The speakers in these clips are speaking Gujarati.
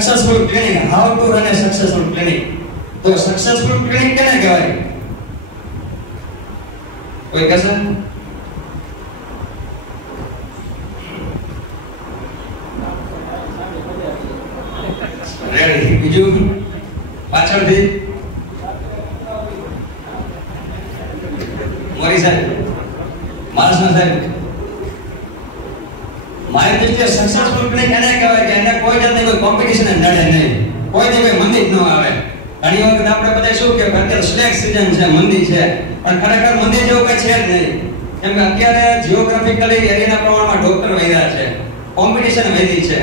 Successful clinic, how to run a successful clinic. तो सक्सेसफुल क्लिनिक केने कहेवाय? कोई कहे? रेडी? बीजू पाछळથી મોરી સાહેબ, માણસના સાહેબ, મારી દ્રષ્ટિએ સક્સેસફુલ ક્લિનિક એને કહેવાય કે એને કોઈ જાતની કોઈ કોમ્પિટિશન નડે નહીં, કોઈની કોઈ મંદી જ ન આવે. ઘણી વખત આપણે બધા શું કે અત્યારે સ્લેક સીઝન છે, મંદી છે, પણ ખરેખર મંદી જેવું કઈ છે જ નહીં. કેમ કે અત્યારે જીઓગ્રાફિકલી એરિયાના પ્રમાણમાં ડોક્ટર વધ્યા છે, કોમ્પિટિશન વધી છે,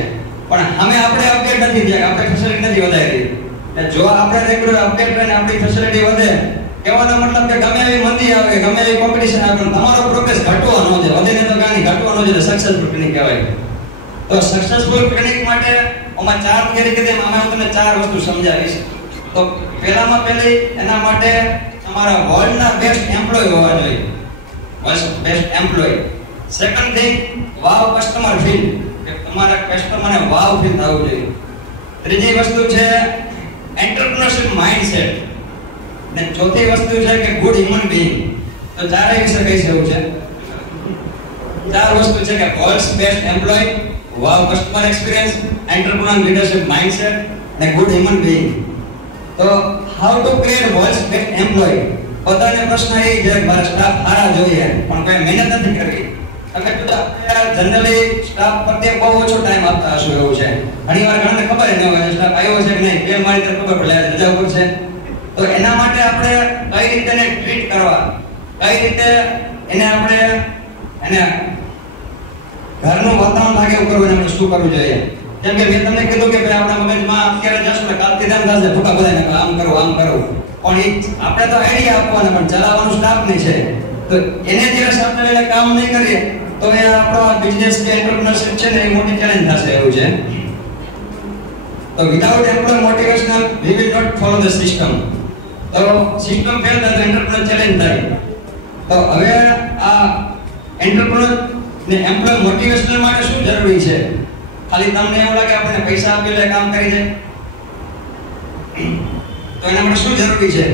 પણ અમે આપણે અપડેટ નથી થયા, આપણે ફેસિલિટી નથી વધારી. જો આપણે રેગ્યુલર અપડેટ રહીને આપણી ફેસિલિટી વધે, કહેવાનો મતલબ કે ગમે એવી મંદી આવે, ગમે એવી કોમ્પિટિશન આવે, પણ તમારો પ્રોગ્રેસ ઘટવો ન જોઈએ, વધીને તો કાંઈ ઘટવો ન જોઈએ, સક્સેસફુલ ક્લિનિક કહેવાય. તો સક્સેસફુલ ક્લિનિક માટે આમાં 4 થિયરી કીધી, આમાં હું તમને 4 વસ્તુ સમજાવીશ. તો પહેલામાં પહેલી એના માટે તમારા વર્લ્ડના બેસ્ટ એમ્પ્લોય હોવા જોઈએ, બેસ્ટ એમ્પ્લોય. સેકન્ડ થિંગ, વાવ કસ્ટમર ફીલ, કે તમારા કસ્ટમરને વાવ ફીલ થવું જોઈએ. ત્રીજી વસ્તુ છે એન્ટરપ્રેન્યોરશિપ માઇન્ડસેટ. ને ચોથી વસ્તુ છે કે ગુડ હ્યુમન બીઈંગ. તો ચારેય વિશે કઈ છે એવું છે? 4 વસ્તુ છે કે world's best employee, wow customer experience, entrepreneur leadership mindset અને ગુડ હ્યુમન બીઈંગ. તો how to create world's best employee. બધાને પ્રશ્ન એ છે કે મારા સ્ટાફ સારા જોઈએ, પણ કોઈ મહેનત નથી કરવી. એટલે જનરલી સ્ટાફ પ્રત્યે બહુ ઓછો ટાઈમ આપતા હશો એવું છે. ઘણીવાર ઘણાને ખબર ન હોય સ્ટાફ આવ્યો છે કે નહીં, કેમ મારી તરફ ખબર પડે રજા ઉપર છે. તો એના માટે આપણે કઈ રીતે એને ટ્રીટ કરવા, કઈ રીતે એને આપણે એને ઘરનું વાતાવરણ લાગે એવું કરવું, આપણે શું કરવું જોઈએ. કેમ કે મેં તમને કીધું કે ભાઈ આપણા મગજમાં અત્યારે જશું કાલથી ધ્યાન થશે, ભૂકા બધાને આમ કરો આમ કરો, પણ એ આપણે તો આઈડિયા આપવાના, પણ ચલાવવાનું સ્ટાફ નહીં છે. તો એને જ્યારે સાથે લઈને કામ નહીં કરીએ તો એ આપણો બિઝનેસ કે એન્ટરપ્રેન્યોરશિપ છે ને એ મોટી ચેલેન્જ થશે એવું છે. તો without employee motivation we will not follow the system. તો સિસ્ટમ ફેલ થાય તો એન્ટરપ્રેન્યોર ચેલેન્જ થાય. તો હવે આ એન્ટરપ્રેન્યોર ને એમ્પ્લોય મોટિવેશન માટે શું જરૂરી છે? ખાલી તમને એવું લાગે આપણે પૈસા આપી લે કામ કરી જાય, તો એના માટે શું જરૂરી છે?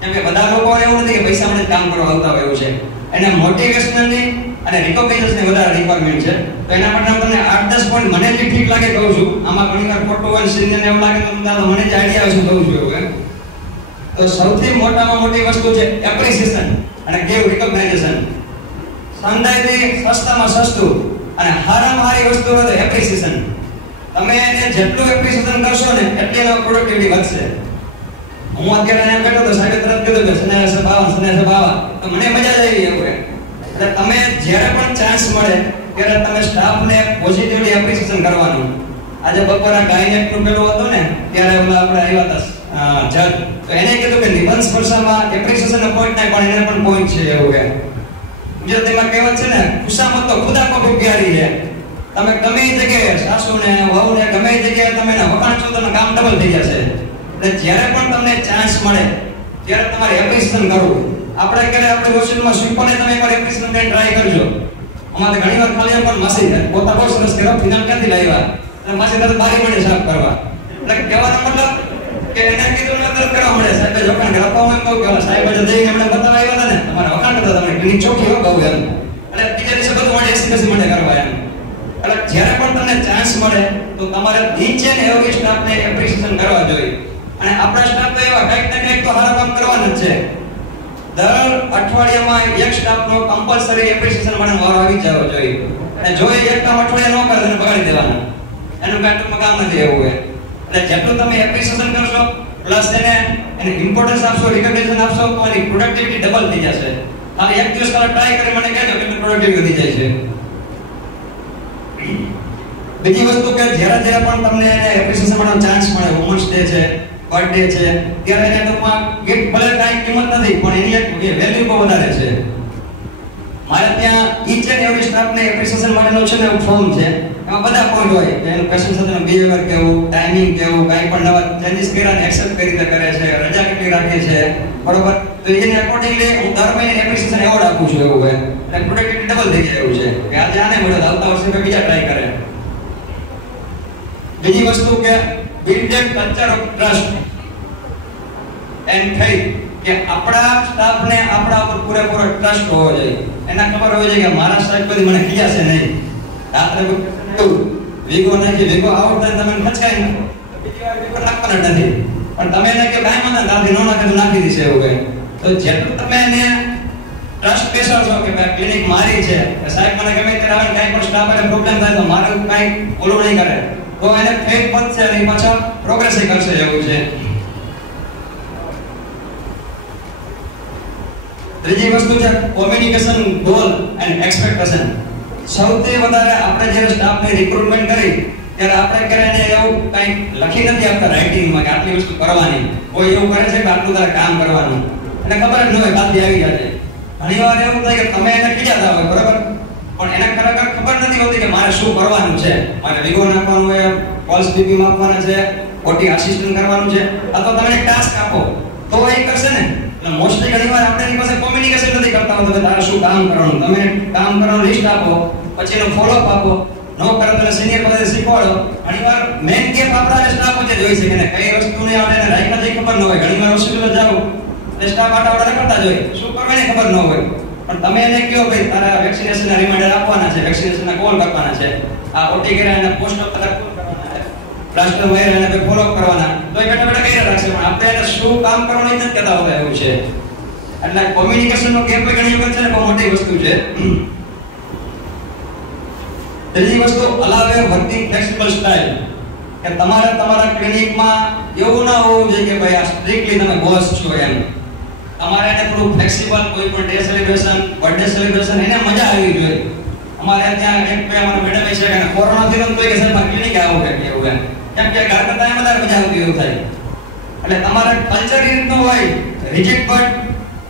કેમ કે બધા લોકો એવું નથી કે પૈસા માટે કામ કરવા આવતા હોય એવું છે. એને મોટિવેશનની અને રિકોગ્નિશનની વધારે રિક્વાયરમેન્ટ છે. તો એના માટે હું તમને 8-10 પોઈન્ટ મને જે ઠીક લાગે કહું છું. આમાં ઘણીવાર ખોટું હોય, સિનિયરને એવું લાગે તો મને જે આઈડિયા આવે છે કહું છું એવું. તો સૌથી મોટામાં મોટી વસ્તુ છે એપ્રિસિએશન અને ગીવ રિકોગ્નાઇઝેશન. સંદાયથી સસ્તામાં સસ્તું અને હારામાં હારી વસ્તુ હોય તો એપ્રિસિએશન. તમે એને જેટલું એપ્રિસિએશન કરશો ને એટલી એનો પ્રોડક્ટિવિટી વધશે. હું અત્યારે એમ બેઠો તો સાહેબ તરત કીધું કે સનેહ સાહેબ આવા, તો મને મજા જ આવી એવું. એટલે તમે જ્યારે પણ ચાન્સ મળે ત્યારે તમે સ્ટાફને પોઝિટિવલી એપ્રિસિએશન કરવાનું. આજે બપોરા ગાયનેકનું પેલું હતું ને ત્યારે આપણે આવ્યા હતા જજ, તો એને કીધું કે નિબંધ સ્પર્શામાં એપ્રિસિએશનનો પોઈન્ટ નહીં પણ એને પણ પોઈન્ટ છે એવું કે ગુજરાતીમાં કહેવત છે ને, ખુશામત તો ખુદા કો ભી પ્યારી છે. તમે ગમે એ જગ્યાએ સાસુને વહુને ગમે એ જગ્યાએ તમે વખાણ છો તો કામ ડબલ થઈ જશે. એટલે જ્યારે પણ તમને ચાન્સ મળે ત્યારે તમારે એપ્રિસિએશન કરવું. આપણે ક્યારે આપણે હોસ્ટેલમાં સ્વીપરને તમે એકવાર એપ્રિસિએશન કરીને ટ્રાય કરજો. અમારે ઘણીવાર ખાલી પણ માસી પોતા બહુ સરસ કર્યો, ફિનાલ ક્યાંથી લાવ્યા, અને માસી તરત બારી મળે સાફ કરવા. એટલે કહેવાનો મતલબ કે એને કીધું ને તરત કરવા મળે. સાહેબ વખાણ કરવા હું એમ કહું કે સાહેબ જઈને એમને બતાવવા આવ્યા હતા ને તમારે વખાણ કરતા તમને ક્લિનિક ચોખ્ખી હો કહું એમ. એટલે બીજા દિવસે બધું માટે એસી માટે કરવા એમ. એટલે જ્યારે પણ તમને ચાન્સ મળે તો તમારે નીચે ને યોગ્ય સ્ટાફને એપ્રિસિએશન કરવા જોઈએ. અને આપણા સ્ટાફ તો એવા કંઈક ને કંઈક તો સારા કામ કરવાના જ છે. દર અઠવાડિયામાં એક સ્ટાફનો કમ્પલસરી એપ્રિસિએશન માટે વારો આવી જવો જોઈએ. અને જો એ એક કામ અઠવાડિયા ન કરે તો બગાડી દેવાના, એનું કાંઈ કામ નથી એવું હોય. એટલે જેટલું તમે એપ્રિસિએશન કરશો પ્લસ એને ઇમ્પોર્ટન્સ આપશો, રિકોગ્નિશન આપશો, તમારી પ્રોડક્ટિવિટી ડબલ થઈ જશે. ખાલી એક દિવસ કલાક ટ્રાય કરી મને કહેજો કે પ્રોડક્ટિવિટી વધી જાય છે. બીજી વસ્તુ કે જ્યારે પણ તમને એપ્રિસિએશન માટે ચાન્સ મળે, વુમન્સ ડે છે, બર્થડે છે, ત્યારે એને ટૂંકમાં ગિફ્ટ ભલે કાંઈ કિંમત નથી પણ એની એક વેલ્યુ બહુ વધારે છે. મારે ત્યાં ઈચ એન્ડ એવરી સ્ટાફને એપ્રિસિએશન માટેનો છે ને ફોર્મ છે. એમાં બધા પોઈન્ટ હોય કે એનું પેશન્ટ સાથેનું બિહેવિયર કેવું, ટાઈમિંગ કેવું, કાંઈ પણ નવા ચેન્જીસ કર્યા એક્સેપ્ટ કઈ રીતે કરે છે, રજા કેટલી રાખે છે, બરોબર. તો એને અકોર્ડિંગલી હું દર મહિને એપ્રિસિએશન એવોર્ડ આપું છું એવું હોય. એટલે પ્રોડક્ટિવિટી ડબલ થઈ જાય એવું છે કે આજે આને મળ્યો આવતા વર્ષે બીજા ટ્રાય કરે. બીજી વસ્તુ કે build a culture of trust and faith, કે આપણા સ્ટાફને આપણા ઉપર પૂરેપૂરો ટ્રસ્ટ હોવો જોઈએ. એના ખબર હોવી જોઈએ કે મારા સાહેબ કદી મને ખીજાશે નહીં. રાત્રે વીગો નાખી વીગો આવડતા તમે ખચકાઈ નાખો, બીજી વાર વીગો નાખવાના નથી. પણ તમે એને કે કાંઈ મને નાખી ન નાખે તો નાખી દીશે એવું કંઈ. તો જેટલું તમે એને ટ્રસ્ટ બેસાડશો કે ભાઈ ક્લિનિક મારી છે, સાહેબ મને ગમે ત્યારે આવે કાંઈ પણ સ્ટાફ એને પ્રોબ્લેમ થાય તો મારે કાંઈ ઓલું નહીં કરે, તો એને ફેક વધશે અને પાછો પ્રોગ્રેસ કરશે એવું છે. ત્રીજી વસ્તુ છે કોમ્યુનિકેશન ગોલ એન્ડ એક્સપેક્ટેશન. સૌથી વધારે આપણે જ્યારે સ્ટાફને રિક્રુટમેન્ટ કરી ત્યારે આપણે ક્યારે એવું કંઈ લખી નથી આપતા રાઇટિંગમાં કે આટલી વસ્તુ કરવાની. કોઈ એવું કરે છે કે આટલું તારે કામ કરવાનું અને ખબર જ ન હોય કાલથી આવી જશે. ઘણીવાર એવું થાય કે તમે એને ખીજાતા હોય બરાબર, પણ એને ખરેખર ખબર નથી હોતી કે મારે શું કરવાનું છે. મારે વિગો નાખવાનું હોય, પલ્સ બીપી માપવાના છે, ઓટી આસિસ્ટન્ટ કરવાનું છે, અથવા તમે એક ટાસ્ક આપો તો એ કરશે ને. એટલે મોસ્ટલી ઘણીવાર આપણે એની પાસે કોમ્યુનિકેશન નથી કરતા હોતા કે તારે શું કામ કરવાનું. તમે કામ કરવાનું લિસ્ટ આપો, પછી એનો ફોલોઅપ આપો, નો કરે તો સિનિયર પાસે શીખવાડો. ઘણીવાર મેઇન ગેપ આપણા સ્ટાફ જ હોય છે કે કઈ વસ્તુને આપણે રાઈટમાં જઈ ખબર ન હોય. ઘણીવાર હોસ્પિટલ જાઓ એટલે સ્ટાફ આટાવાડા કરતા જ હોય, શું કરવાની ખબર ન હોય. પણ તમે એને કહો ભાઈ તારા વેક્સિનેશનના રિમાઇન્ડર આપવાના છે, વેક્સિનેશનના કોલ કરવાના છે, આ ઓટી કર્યા અને પોસ્ટ ઓફ બધા કોલ કરવાના છે, પ્લાસ્ટર વાયર અને ફોલોઅપ કરવાના, તો એ બેઠા બેઠા કઈ રાખશે. પણ આપણે એને શું કામ કરવાનું જ નથી કહેતા હોતા એવું છે. એટલે કોમ્યુનિકેશનનો ગેપ ઘણી વખત છે ને બહુ મોટી વસ્તુ છે. ત્રીજી વસ્તુ અલાવે વર્કિંગ ફ્લેક્સિબલ સ્ટાઇલ, કે તમારે તમારા ક્લિનિકમાં એવું ના હોવું જોઈએ કે ભાઈ આ સ્ટ્રિક્ટલી તમે બોસ છો એમ. તમારે એને થોડું ફ્લેક્સિબલ, કોઈ પણ ડે સેલિબ્રેશન, બર્થડે સેલિબ્રેશન એને મજા આવી જોઈએ. અમારે ત્યાં એક બે અમારા મેડમ છે કે કોરોના થી તો કે સાહેબ ક્લિનિક આવો કે એવું એમ, કેમ કે ઘર કરતા વધારે મજા આવતી એવું થાય. એટલે તમારે કલ્ચર એ રીતનું હોય રિજિડ, બટ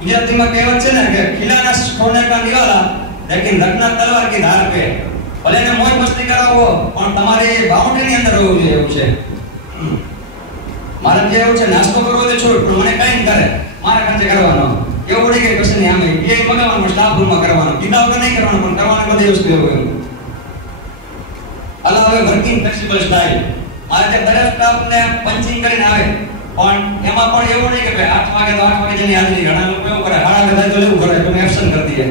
ગુજરાતીમાં કહેવત છે ને કે ખિલાના સોને કા નિવાલા લેકિન રખના તલવાર કી ધાર પે. ભલે એને મોજ મસ્તી કરાવો પણ તમારે બાઉન્ડ્રીની અંદર રહેવું જોઈએ એવું છે. મારે જે એવું છે નાસ્તો કરવો તો છોડ, પણ મને કાંઈ કરે મારા ખર્ચે કરવાનો એવું પડી ગઈ પછી નહીં. આમે એ મગાવવાનું સ્ટાફ રૂમમાં કરવાનો, કીધા વગર નહીં કરવાનું, પણ કરવાની બધી વસ્તુ એવું. અલાવે વર્કિંગ ફ્લેક્સિબલ સ્ટાઇલ. મારે જે દરેક સ્ટાફને પંચિંગ કરીને આવે, પણ એમાં પણ એવું નહીં કે ભાઈ 8 વાગે તો 8 વાગે જેની હાજરી. ઘણા લોકો એવું કરે 8:30 તો લેવું કરે, તમે એબ્સન્ટ કરી દઈએ.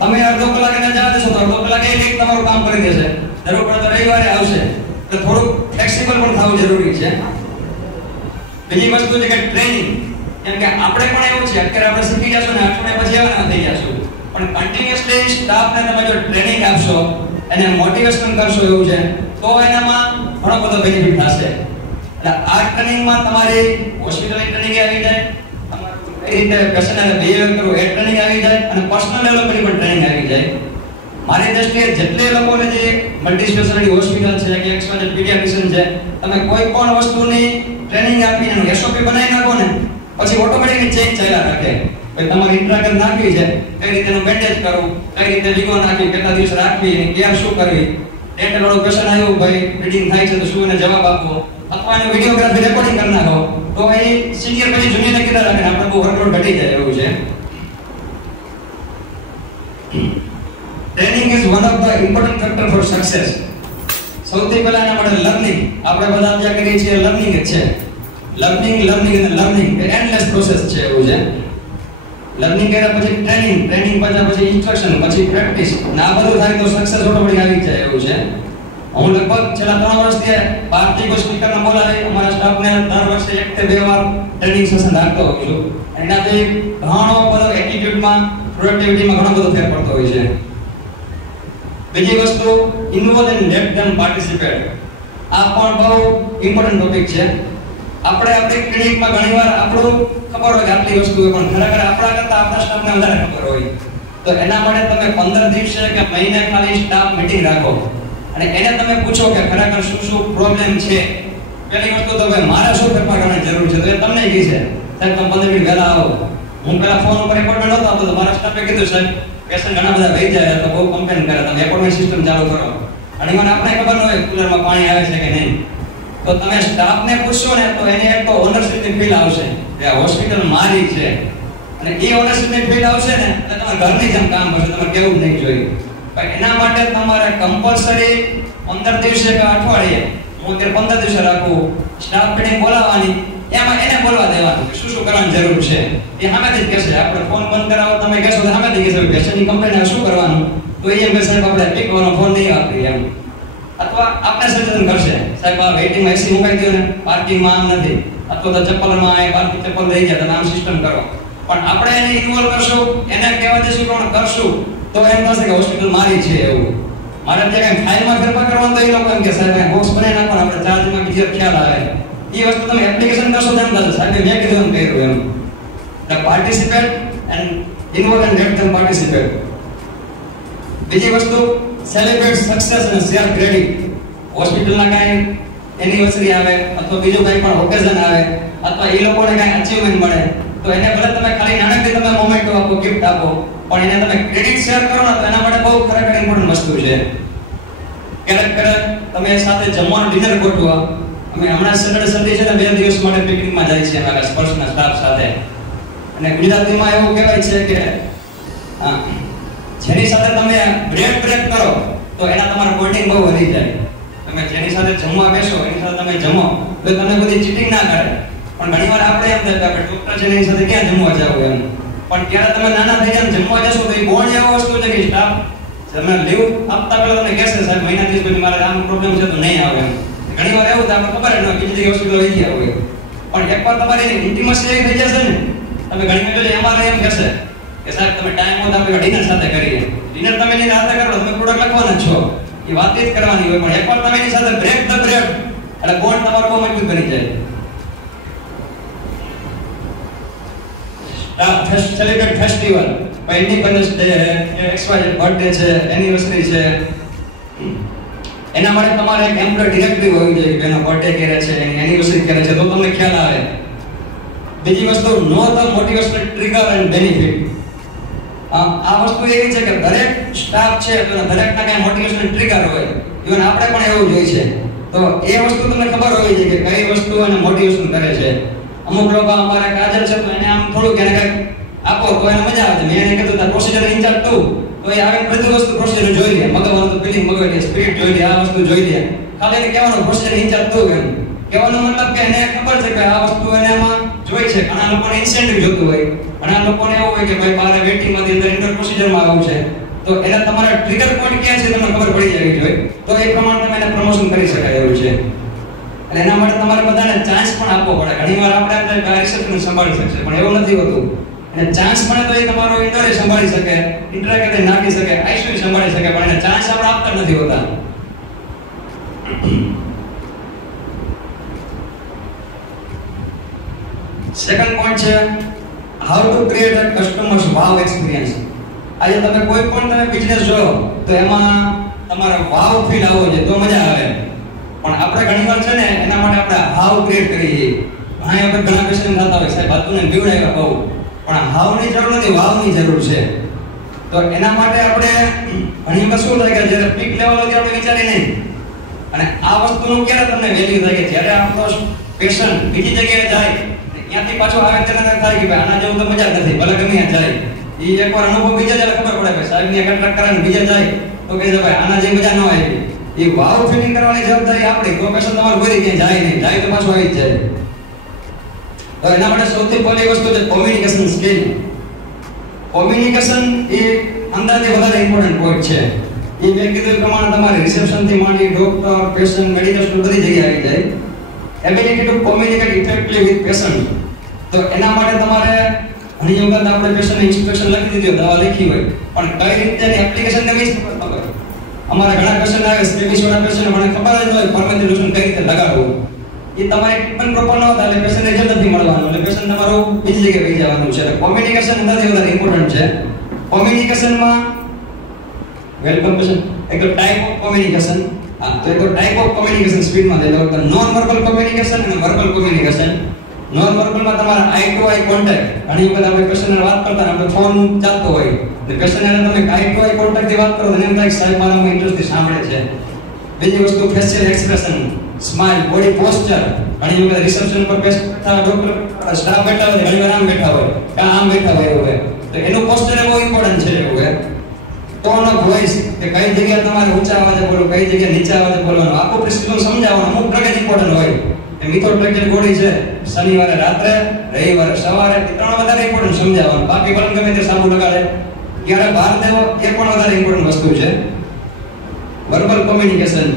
તમે અડધો કલાક એને જવા દેશો તો અડધો કલાક એ એક તમારું કામ કરી દેશે. જરૂર પડે તો રવિવારે આવશે. એટલે થોડુંક ફ્લેક્સિબલ પણ થવું જરૂરી છે. બીજી વસ્તુ છે કે ટ્રેનિંગ. કેમ કે આપણે પણ એવું છે અત્યારે આપણે શીખી જશું ને અઠવાડિયા પછી આવવાના થઈ જશું, પણ કન્ટિન્યુઅસલી સ્ટાફને તમે જો ટ્રેનિંગ આપશો, એને મોટિવેશન કરશો એવું છે, તો એનામાં ઘણો બધો બેનિફિટ થશે. એટલે આ ટ્રેનિંગમાં તમારી હોસ્પિટલની ટ્રેનિંગ આવી જાય, એ રીતે પેશન્ટને બિહેવિયર કરવું એ ટ્રેનિંગ આવી જાય, અને પર્સનલ ડેવલપમેન્ટ પણ ટ્રેનિંગ આવી જાય. મારી દ્રષ્ટિએ જેટલે લોકોને જે મલ્ટી સ્પેશિયાલિટી હોસ્પિટલ છે કે એક્સપર્ટ પીડિયાટ્રિશિયન છે, તમે કોઈ પણ વસ્તુની ટ્રેનિંગ આપીને એનું એસઓપી બનાવી નાખો ને, પછી ઓટોમેટિકલી ચેન્જ ચાલ્યા રાખે. ભાઈ તમારી ઇન્ટ્રાકર નાખવી છે, કઈ રીતે એનું બેન્ડેજ કરવું, કઈ રીતે લીગો નાખવી, કેટલા દિવસ રાખવી, કેર શું કરવી, ડેન્ટલ વાળું પેશન્ટ આવ્યું ભાઈ બ્લીડિંગ થાય છે તો શું એને જવાબ આપવો, અથવા એનું વિડીયોગ્રાફી રેકોર્ડિંગ કરી નાખો, તો એ સિનિયર પછી જુનિયરને કીધા રાખે આપણે બહુ વર્કલોડ ઘટી જાય એવું છે. Training is one of the important factor for success. સૌથી પહેલા એના માટે લર્નિંગ. આપણે બધા ત્યાં કરીએ છીએ લર્નિંગ જ છે. લર્નિંગ અને લર્નિંગ એ એન્ડલેસ પ્રોસેસ છે એવું છે. લર્નિંગ કર્યા પછી ટ્રેનિંગ પછી ઇન્સ્ટ્રક્શન, પછી પ્રેક્ટિસ, ને આ બધું થાય તો સક્સેસ ઓટોમેટિક આવી જાય એવું છે. હું લગભગ છેલ્લા 3 વર્ષથી ભારતીય કોઈ સ્પીકરને બોલાવી અમારા સ્ટાફને દર વર્ષે 1 કે 2 વાર ટ્રેનિંગ સેશન રાખતો હોઉં છું. એનાથી ઘણો બધો એટીટ્યુડમાં, પ્રોડક્ટિવિટીમાં ઘણો બધો ફેર પડતો હોય છે. બીજી વસ્તુ involve and let them participate. આ પણ બહુ ઇમ્પોર્ટન્ટ ટોપિક છે. આપણે આપણી ક્લિનિકમાં ઘણીવાર આપણું ખબર હોય કે આટલી વસ્તુ હોય, પણ ખરેખર આપણા કરતા આપણા સ્ટાફને વધારે ખબર હોય. તો એના માટે તમે 15 દિવસે કે મહિને ખાલી સ્ટાફ મીટિંગ રાખો અને એને તમે પૂછો કે ખરેખર શું પ્રોબ્લેમ છે. પહેલી વસ્તુ તો ભાઈ મારે શું ફેરફાર કરવાની જરૂર છે, તો એ તમને કહી છે સાહેબ તમે 15 મિનિટ વહેલા આવો. હું પેલા ફોન ઉપર એપોઇન્ટમેન્ટ નહોતો આપતો તો મારા સ્ટાફે કીધું સાહેબ પેશન્ટ ઘણા બધા વહી જાય તો બહુ કમ્પ્લેન કરે, તમે એપોઇન્ટમેન્ટ સિસ્ટમ ચાલુ કરો. અને મને આપણે ખબર ન હોય કુલરમાં પાણી આવે છે કે નહીં, તો તમે સ્ટાફને પૂછશો ને તો એને એક તો ઓનરશિપની ફીલ આવશે કે આ હોસ્પિટલ મારી છે, અને એ ઓનરશિપની ફીલ આવશે ને એટલે તમારા ઘરની જેમ કામ કરશે, તમારે કેવું જ નહીં જોઈએ. પણ એના માટે તમારે કમ્પલસરી 15 દિવસે કે અઠવાડિયે હું અત્યારે 15 દિવસે રાખું, સ્ટાફ મીટિંગ બોલાવવાની, એમાં એને બોલવા દેવાનું કે શું કરવાની જરૂર છે. એ સામેથી જ કહેશે. આપણે ફોન બંધ કરાવો તમે કહેશો તો સામેથી કહેશે પેશન્ટની કમ્પ્લેન શું કરવાનું, તો એમ કે સાહેબ આપણે પિક કરવાનો ફોન નહીં વાપરીએ એમ. અથવા આપણે સજેશન કરશે સાહેબ આ વેઇટિંગમાં એસી મુકાઈ દો ને, પાર્કિંગમાં આમ નથી, અથવા તો ચપ્પલમાં આ પાર્કિંગ ચપ્પલ રહી ગયા તમે આમ સિસ્ટમ કરો. પણ આપણે એને ઇન્વોલ્વ કરશું, એને કહેવા દેશું પણ કરશું તો એમ થશે કે હોસ્પિટલ મારી છે એવું. મારે ત્યાં કઈ ફાઇલમાં ફેરફાર કરવાનું તો એ લોકો એમ કે સાહેબ બોક્સ બનાવી નાખવાનું, આપણે ચાર્જમાં બીજી ખ્યાલ આવે. એ વસ્તુ તમે એપ્લિકેશન કરશો તો એમ થશે સાહેબ મેં કીધું એમ કર્યું એમ. એટલે participate and involve and let them participate. બીજી વસ્તુ સેલિબ્રેટ સક્સેસ અને શેર ક્રેડિટ. હોસ્પિટલના કાંઈ એનિવર્સરી આવે અથવા બીજું કંઈ પણ ઓકેઝન આવે અથવા એ લોકોને કાંઈ અચીવમેન્ટ મળે તો એને ભલે તમે ખાલી નાનકડી તમે મોમેન્ટો આપો, ગિફ્ટ આપો, પણ એને તમે ક્રેડિટ શેર કરો ને તો એના માટે બહુ ખરેખર ઇમ્પોર્ટન્ટ વસ્તુ છે. ક્યારેક તમે સાથે જમવાનું ડિનર ગોઠવા. અમે હમણાં સેટરડે સન્ડે છે ને 2 દિવસ માટે પિકનિકમાં જાય છે અમારા સ્પર્શના સ્ટાફ સાથે. અને ગુજરાતીમાં એવું કહેવાય છે કે જેની સાથે તમે બ્રેક કરો તો એના તમારું બોન્ડિંગ બહુ વધી જાય. તમે જેની સાથે જમવા બેસો એની સાથે તમે જમો તો તમે બધી ચીટિંગ ના કરે. પણ ઘણીવાર આપણે એમ થાય કે આપણે ડોક્ટર છે એની સાથે ક્યાં જમવા જાવ એમ. પણ ત્યારે તમે નાના થઈ જાય જમવા જશો તો એ બોન્ડ એવો વસ્તુ છે કે સ્ટાફ તમે લીવ આપતા પહેલા તમને કહેશે સાહેબ મહિના દિવસ પછી મારે આમ પ્રોબ્લેમ છે તો નહીં આવે એમ. ઘણીવાર એવું થાય આપણે ખબર ન બીજી જગ્યાએ હોસ્પિટલ વહી ગયા હોય. પણ એકવાર તમારી ઇન્ટિમસી એવી થઈ જશે ને તમે ઘણી વખત અમારે એમ કહેશે કે સાહેબ તમે ટાઈમ હોત આપણે ડિનર સાથે કરીએ. ડિનર તમે એની સાથે કરો તમે પ્રોડક્ટ લખવાના છો એ વાતચીત કરવાની હોય. પણ એકવાર તમે એની સાથે બ્રેક ધ બ્રેક એટલે બોન્ડ તમારો બહુ મજબૂત બની જાય. Celebrate festival, independence day, XYZ birthday છે, એનિવર્સરી છે, એના માટે તમારે એક એમ્પ્લોય ડિરેક્ટરી હોવી જોઈએ કે એનો બર્થડે કરે છે, એની એનિવર્સરી કરે છે તો તમને ખ્યાલ આવે. બીજી વસ્તુ know the motivational trigger and benefit. આ વસ્તુ એવી છે કે દરેક સ્ટાફ છે તો દરેકના કઈ મોટિવેશનલ ટ્રિગર હોય. ઇવન આપણે પણ એવું જોઈએ છે તો એ વસ્તુ તમને ખબર હોવી જોઈએ કે કઈ વસ્તુ એને મોટિવેશન કરે છે. અમુક લોકો અમારા કાજલ છે તો એને આમ થોડુંક એને કંઈક આપો તો એને મજા આવે. મેં એને કીધું તાર પ્રોસિજર ઇન્ચાર્જ તું તો એ આવે બધી વસ્તુ પ્રોસિજર જોઈ લે, મગવાનું તો ફિલિંગ મગવી લે, સ્પિરિટ જોઈ લે, આ વસ્તુ જોઈ લે. ખાલી એને કહેવાનું પ્રોસિજર ઇન્ચાર્જ તું એમ કહેવાનો મતલબ કે એને ખબર છે કે આ વસ્તુ એને આમાં જોઈ છે. ઘણા લોકોને ઇન્સેન્ટિવ જોતું હોય, ઘણા લોકોને એવું હોય કે ભાઈ મારે વેટિંગમાંથી અંદર ઇન્ટર પ્રોસિજરમાં આવવું છે તો એને તમારા ટ્રિગર પોઈન્ટ ક્યાં છે તમને ખબર પડી જવી જોઈએ તો એ પ્રમાણે તમે એને પ્રમોશન કરી શકાય એવું છે. અને એના માટે તમારે બધાને ચાન્સ પણ આપવો પડે. ઘણીવાર આપણે એમ થાય કે આ રિસેપ્શન સંભાળી શકશે પણ એવું નથી હોતું. અને ચાન્સ મળે તો એ તમારો ઇન્ટરે સંભાળી શકે, ઇન્ટરેક્ટ નાખી શકે, આઈસીયુ સંભાળી શકે પણ એને ચાન્સ આપણે આપતા નથી હોતા. સેકન્ડ પોઈન્ટ છે how to create a customers wow experience. આજે તમે કોઈ પણ તમે બિઝનેસ જોયો તો એમાં તમારો વાવ ફીલ આવવો જોઈએ તો મજા આવે. પણ આપણે ઘણીવાર છે ને એના માટે આપણે હાવ ક્રિએટ કરીએ છીએ. આપણે ઘણા પેશન્ટ થતા હોય સાહેબ હાથુને બીવડાવ્યા બહુ, પણ હાવની જરૂર નથી, વાવની જરૂર છે. તો એના માટે આપણે ઘણી વખત શું થાય કે જ્યારે પીક લેવલ હોય આપણે વિચારી નહીં. અને આ વસ્તુનું ક્યારે તમને વેલ્યુ થાય કે જ્યારે આપણો પેશન્ટ બીજી જગ્યાએ જાય ત્યાંથી પાછો આવે ત્યારે થાય કે ભાઈ આના જેવું તો મજા નથી, ભલે ગમે ત્યાં જાય. એ એકવાર અનુભવ બીજા જ્યારે ખબર પડે કે સાહેબની કોન્ટ્રાક્ટ કરે ને બીજા જાય તો કહે છે ભાઈ આના જેવી મજા ન આવી. એ વાવ ફિલિંગ કરવાની જવાબદારી આપણી. કોઈ પેશન્ટ તમારું કોઈ ક્યાંય જાય નહીં, જાય તો પાછું આવી જ જાય. તો એના માટે સૌથી પહેલી વસ્તુ છે કોમ્યુનિકેશન સ્કિલ. કોમ્યુનિકેશન એ અંદાજે વધારે ઇમ્પોર્ટન્ટ પોઈન્ટ છે. એ મેં કીધું પ્રમાણે તમારે રિસેપ્શન થી માંડી ડોક્ટર, પેશન્ટ, મેડિકલ સ્ટોર બધી જગ્યાએ આવી જાય. Ability to communicate effectively with patient. તો એના માટે તમારે ઘણી વખત આપણે પેશન્ટને ઇન્સ્ટ્રક્શન લખી દીધી દવા લખી હોય પણ કઈ રીતે એની એપ્લિકેશન કરવી છે ખબર ન હોય. અમારા ઘણા પેશન્ટ આવે સ્પેનિશ વાળા પેશન્ટ મને ખબર જ હોય ફાર્મસી લોશન કઈ રીતે લગાડવું. એ તમારે ટ્રીટમેન્ટ પ્રોપર ન થાય એટલે પેશન્ટ રિઝલ્ટ નથી મળવાનું, એટલે પેશન્ટ તમારું બીજી જગ્યાએ લઈ જવાનું છે. એટલે કોમ્યુનિકેશન વધારે ઇમ્પોર્ટન્ટ છે. કોમ્યુનિકેશનમાં વેલકમ પેશન્ટ એક ટાઈપ ઓફ કોમ્યુનિકેશન. તો એક ટાઈપ ઓફ કોમ્યુનિકેશન સ્પીડમાં લઈ લો તો નોન વર્બલ કોમ્યુનિકેશન અને વર્બલ કોમ્યુનિકેશન. નોન વર્બલમાં તમારા આઈ ટુ આઈ કોન્ટેક્ટ. ઘણી વખત આપણે પેશન્ટને વાત કરતા આપણે ફોન ચાલતો હોય એટલે પેશન્ટને તમે આઈ ટુ આઈ કોન્ટેક્ટથી વાત કરો તો એમ થાય સાહેબ મારા ઇન્ટરેસ્ટથી સાંભળે છે. બીજી વસ્તુ facial expression, smile, body posture. ઘણી વખત રિસેપ્શન પર બેઠા ડોક્ટર સ્ટાફ બેઠા હોય ઘણી વાર આમ બેઠા હોય કે આમ બેઠા હોય એવું હોય તો એનું પોસ્ચર બહુ ઇમ્પોર્ટન્ટ છે એવું હોય. ટોન ઓફ વોઇસ કે કઈ જગ્યાએ તમારે ઊંચા અવાજે બોલો, કઈ જગ્યાએ નીચા અવાજે બોલવાનું, આખું પ્રિસ્ક્રિપ્શન સમજાવવાનું. અમુક ડ્રગ ઇમ્પોર્ટન્ટ હોય. મિથોટ્રેક્સેટ ગોળી છે, શનિવારે રાત્રે, રવિવારે સવારે, 3 વધારે ઇમ્પોર્ટન્ટ સમજાવવાનું. બાકી ભલે ગમે તે સાબુ લગાડે, ક્યારે બહાર દેવો એ પણ વધારે ઇમ્પોર્ટન્ટ વસ્તુ છે. વર્બલ કોમ્યુનિકેશન